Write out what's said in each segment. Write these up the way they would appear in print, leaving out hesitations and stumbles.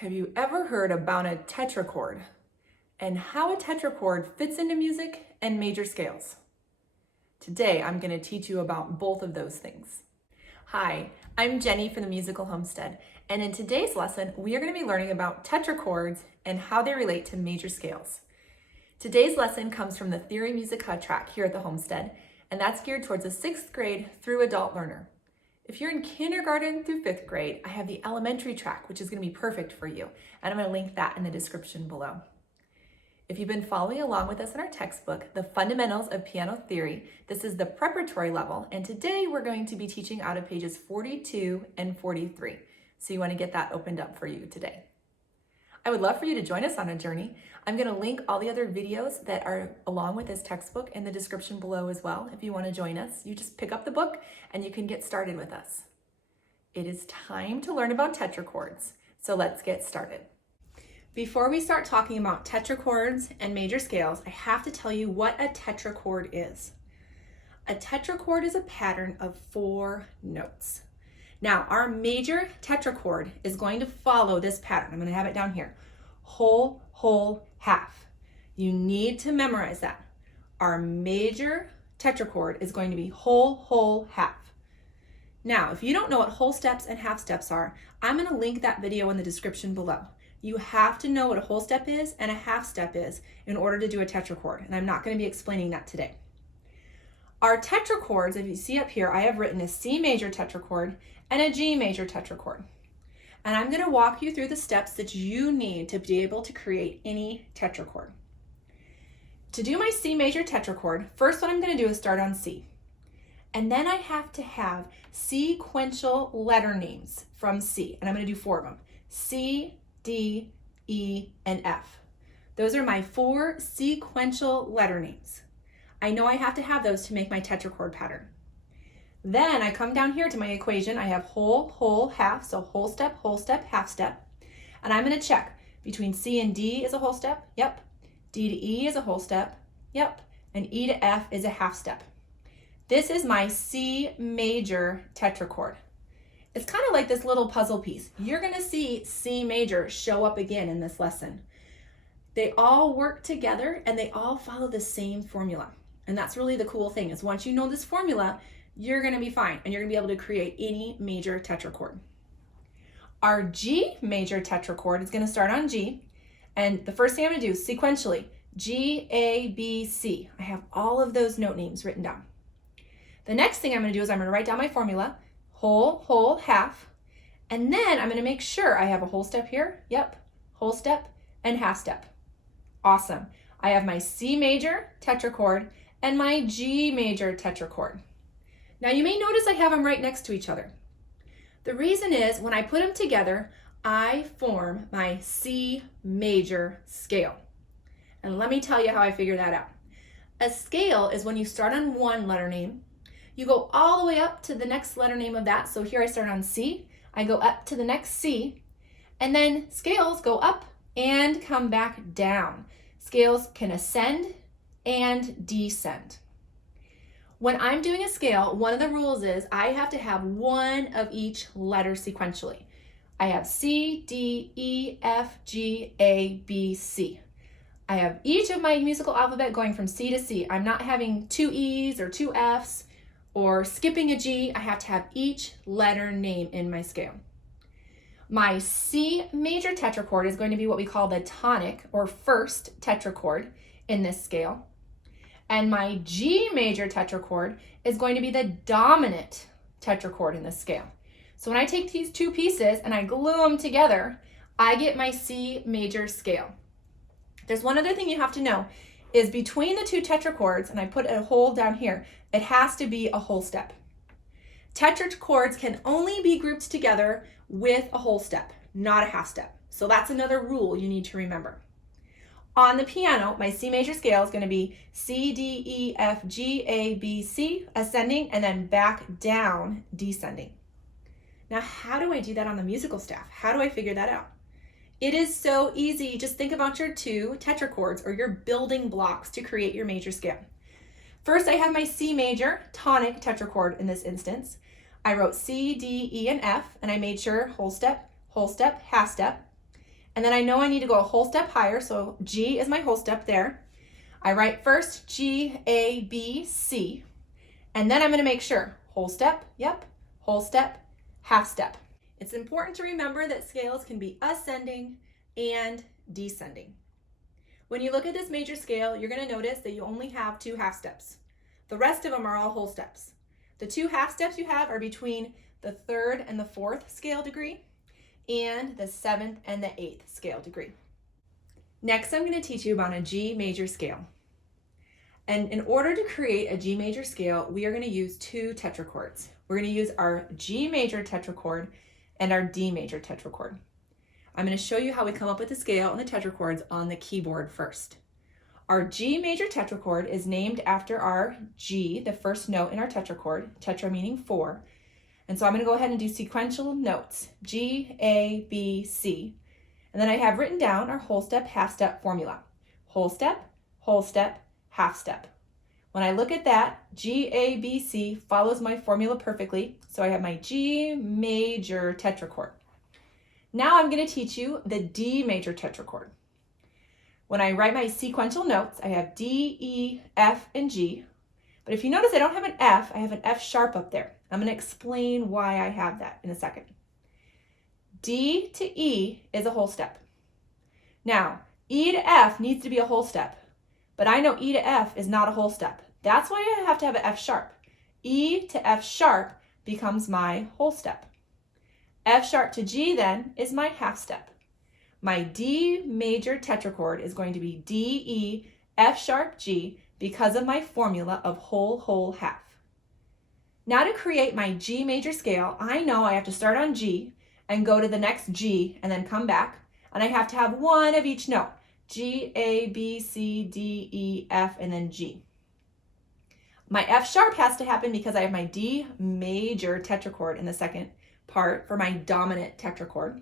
Have you ever heard about a tetrachord and how a tetrachord fits into music and major scales? Today, I'm going to teach you about both of those things. Hi, I'm Jenny from the Musical Homestead, and in today's lesson, we are going to be learning about tetrachords and how they relate to major scales. Today's lesson comes from the Theory Musica track here at the Homestead, and that's geared towards a 6th grade through adult learner. If you're in kindergarten through 5th grade, I have the elementary track, which is going to be perfect for you, and I'm going to link that in the description below. If you've been following along with us in our textbook, The Fundamentals of Piano Theory, this is the preparatory level, and today we're going to be teaching out of pages 42 and 43. So you want to get that opened up for you today. I would love for you to join us on a journey. I'm going to link all the other videos that are along with this textbook in the description below as well. If you want to join us, you just pick up the book and you can get started with us. It is time to learn about tetrachords, so let's get started. Before we start talking about tetrachords and major scales, I have to tell you what a tetrachord is. A tetrachord is a pattern of 4 notes. Now, our major tetrachord is going to follow this pattern. I'm going to have it down here. Whole, whole, half. You need to memorize that. Our major tetrachord is going to be whole, whole, half. Now, if you don't know what whole steps and half steps are, I'm going to link that video in the description below. You have to know what a whole step is and a half step is in order to do a tetrachord, and I'm not going to be explaining that today. Our tetrachords, if you see up here, I have written a C major tetrachord and a G major tetrachord. And I'm going to walk you through the steps that you need to be able to create any tetrachord. To do my C major tetrachord, first what I'm going to do is start on C. And then I have to have sequential letter names from C. And I'm going to do 4 of them. C, D, E, and F. Those are my 4 sequential letter names. I know I have to have those to make my tetrachord pattern. Then I come down here to my equation. I have whole, whole, half, so whole step, half step. And I'm going to check between C and D is a whole step, yep. D to E is a whole step, yep. And E to F is a half step. This is my C major tetrachord. It's kind of like this little puzzle piece. You're going to see C major show up again in this lesson. They all work together and they all follow the same formula. And that's really the cool thing is once you know this formula, you're going to be fine and you're going to be able to create any major tetrachord. Our G major tetrachord is going to start on G. And the first thing I'm going to do is sequentially G, A, B, C. I have all of those note names written down. The next thing I'm going to do is I'm going to write down my formula, whole, whole, half. And then I'm going to make sure I have a whole step here. Yep. Whole step and half step. Awesome. I have my C major tetrachord and my G major tetrachord. Now you may notice I have them right next to each other. The reason is when I put them together, I form my C major scale. And let me tell you how I figure that out. A scale is when you start on one letter name, you go all the way up to the next letter name of that. So here I start on C, I go up to the next C, and then scales go up and come back down. Scales can ascend and descend. When I'm doing a scale, one of the rules is I have to have one of each letter sequentially. I have C, D, E, F, G, A, B, C. I have each of my musical alphabet going from C to C. I'm not having 2 E's or 2 F's or skipping a G. I have to have each letter name in my scale. My C major tetrachord is going to be what we call the tonic or first tetrachord in this scale. And my G major tetrachord is going to be the dominant tetrachord in this scale. So when I take these 2 pieces and I glue them together, I get my C major scale. There's one other thing you have to know is between the 2 tetrachords, and I put a hole down here, it has to be a whole step. Tetrachords can only be grouped together with a whole step, not a half step. So that's another rule you need to remember. On the piano, my C major scale is going to be C, D, E, F, G, A, B, C, ascending, and then back down, descending. Now, how do I do that on the musical staff? How do I figure that out? It is so easy. Just think about your 2 tetrachords or your building blocks to create your major scale. First, I have my C major tonic tetrachord in this instance. I wrote C, D, E, and F, and I made sure whole step, half step. And then I know I need to go a whole step higher, so G is my whole step there. I write first G, A, B, C, and then I'm gonna make sure, whole step, yep, whole step, half step. It's important to remember that scales can be ascending and descending. When you look at this major scale, you're gonna notice that you only have 2 half steps. The rest of them are all whole steps. The 2 half steps you have are between the 3rd and the 4th scale degree and the 7th and the 8th scale degree. Next, I'm going to teach you about a G major scale. And in order to create a G major scale, we are going to use 2 tetrachords. We're going to use our G major tetrachord and our D major tetrachord. I'm going to show you how we come up with the scale and the tetrachords on the keyboard first. Our G major tetrachord is named after our G, the first note in our tetrachord, tetra meaning 4. And so I'm going to go ahead and do sequential notes, G, A, B, C. And then I have written down our whole step, half step formula. Whole step, half step. When I look at that, G, A, B, C follows my formula perfectly. So I have my G major tetrachord. Now I'm going to teach you the D major tetrachord. When I write my sequential notes, I have D, E, F, and G. But if you notice I don't have an F, I have an F sharp up there. I'm going to explain why I have that in a second. D to E is a whole step. Now, E to F needs to be a whole step, but I know E to F is not a whole step. That's why I have to have an F sharp. E to F sharp becomes my whole step. F sharp to G then is my half step. My D major tetrachord is going to be D, E, F sharp, G because of my formula of whole, half. Now to create my G major scale, I know I have to start on G and go to the next G and then come back, and I have to have one of each note. G, A, B, C, D, E, F, and then G. My F sharp has to happen because I have my D major tetrachord in the second part for my dominant tetrachord.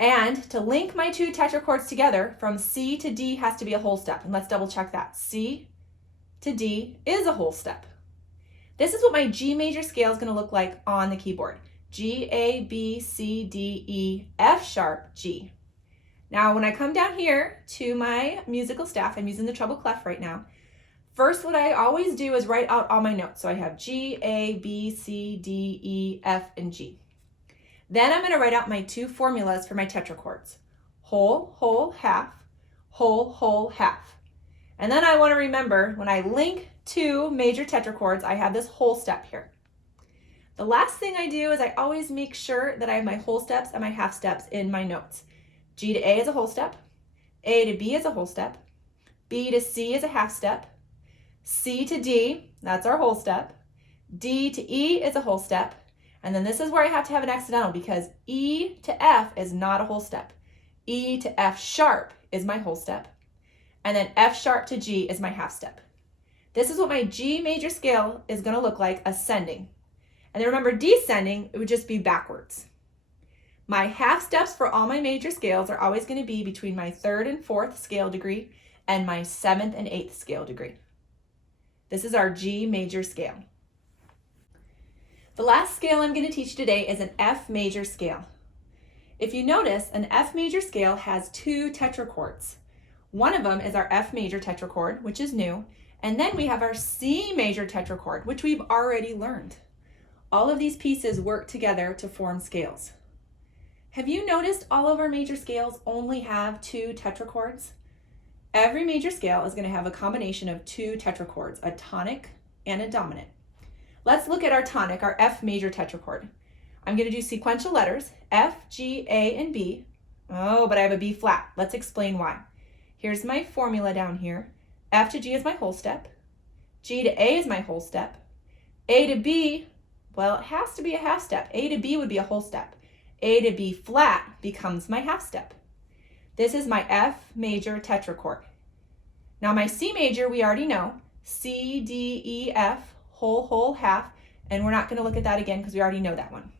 And to link my 2 tetrachords together, from C to D has to be a whole step. And let's double check that. C to D is a whole step. This is what my G major scale is going to look like on the keyboard. G, A, B, C, D, E, F sharp, G. Now when I come down here to my musical staff, I'm using the treble clef right now. First, what I always do is write out all my notes. So I have G, A, B, C, D, E, F, and G. Then I'm going to write out my 2 formulas for my tetrachords. Whole, half, whole, half. And then I want to remember when I link 2 major tetrachords, I have this whole step here. The last thing I do is I always make sure that I have my whole steps and my half steps in my notes. G to A is a whole step, A to B is a whole step, B to C is a half step, C to D, that's our whole step, D to E is a whole step, and then this is where I have to have an accidental because E to F is not a whole step. E to F sharp is my whole step, and then F sharp to G is my half step. This is what my G major scale is going to look like ascending. And then remember, descending, it would just be backwards. My half steps for all my major scales are always going to be between my 3rd and 4th scale degree and my 7th and 8th scale degree. This is our G major scale. The last scale I'm going to teach today is an F major scale. If you notice, an F major scale has 2 tetrachords. One of them is our F major tetrachord, which is new, and then we have our C major tetrachord, which we've already learned. All of these pieces work together to form scales. Have you noticed all of our major scales only have 2 tetrachords? Every major scale is going to have a combination of 2 tetrachords, a tonic and a dominant. Let's look at our tonic, our F major tetrachord. I'm going to do sequential letters, F, G, A, and B. Oh, but I have a B flat. Let's explain why. Here's my formula down here. F to G is my whole step. G to A is my whole step. A to B, well, it has to be a half step. A to B would be a whole step. A to B flat becomes my half step. This is my F major tetrachord. Now my C major, we already know. C, D, E, F, whole, half, and we're not going to look at that again because we already know that one.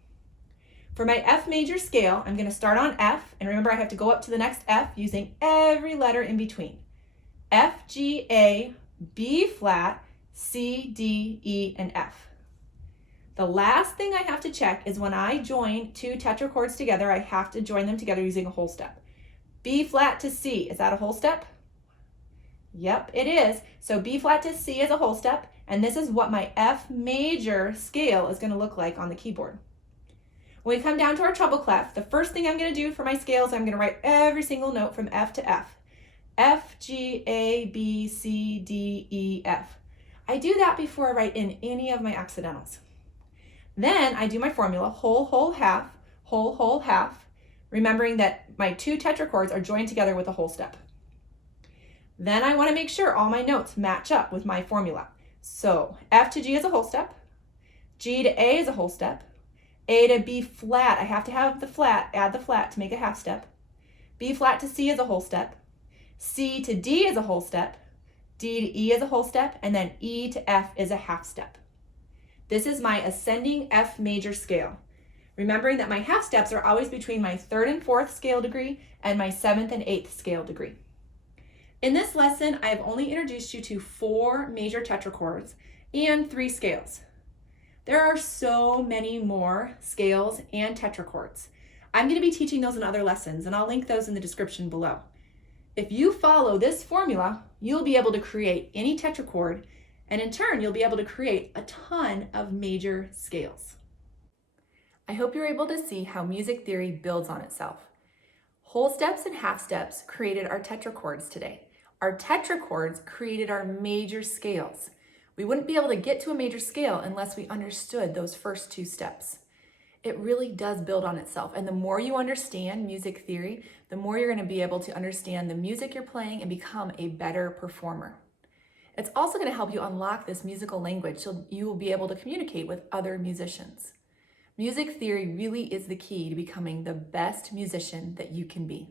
For my F major scale, I'm going to start on F, and remember I have to go up to the next F using every letter in between. F, G, A, B flat, C, D, E, and F. The last thing I have to check is when I join 2 tetrachords together, I have to join them together using a whole step. B flat to C, is that a whole step? Yep, it is. So B flat to C is a whole step, and this is what my F major scale is going to look like on the keyboard. When we come down to our treble clef, the first thing I'm going to do for my scales, I'm going to write every single note from F to F. F, G, A, B, C, D, E, F. I do that before I write in any of my accidentals. Then I do my formula, whole, whole, half, whole, whole, half, remembering that my two tetrachords are joined together with a whole step. Then I want to make sure all my notes match up with my formula. So F to G is a whole step, G to A is a whole step, A to B flat, I have to have the flat, add the flat to make a half step, B flat to C is a whole step, C to D is a whole step, D to E is a whole step, and then E to F is a half step. This is my ascending F major scale. Remembering that my half steps are always between my 3rd and 4th scale degree and my 7th and 8th scale degree. In this lesson, I have only introduced you to 4 major tetrachords and 3 scales. There are so many more scales and tetrachords. I'm going to be teaching those in other lessons, and I'll link those in the description below. If you follow this formula, you'll be able to create any tetrachord, and in turn, you'll be able to create a ton of major scales. I hope you're able to see how music theory builds on itself. Whole steps and half steps created our tetrachords today. Our tetrachords created our major scales. We wouldn't be able to get to a major scale unless we understood those first 2 steps. It really does build on itself, and the more you understand music theory, the more you're going to be able to understand the music you're playing and become a better performer. It's also going to help you unlock this musical language so you will be able to communicate with other musicians. Music theory really is the key to becoming the best musician that you can be.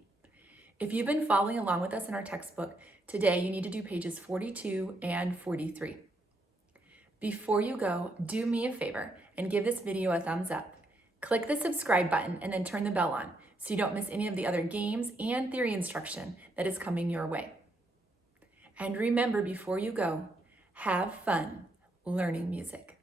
If you've been following along with us in our textbook, today you need to do pages 42 and 43. Before you go, do me a favor and give this video a thumbs up. Click the subscribe button and then turn the bell on so you don't miss any of the other games and theory instruction that is coming your way. And remember, before you go, have fun learning music.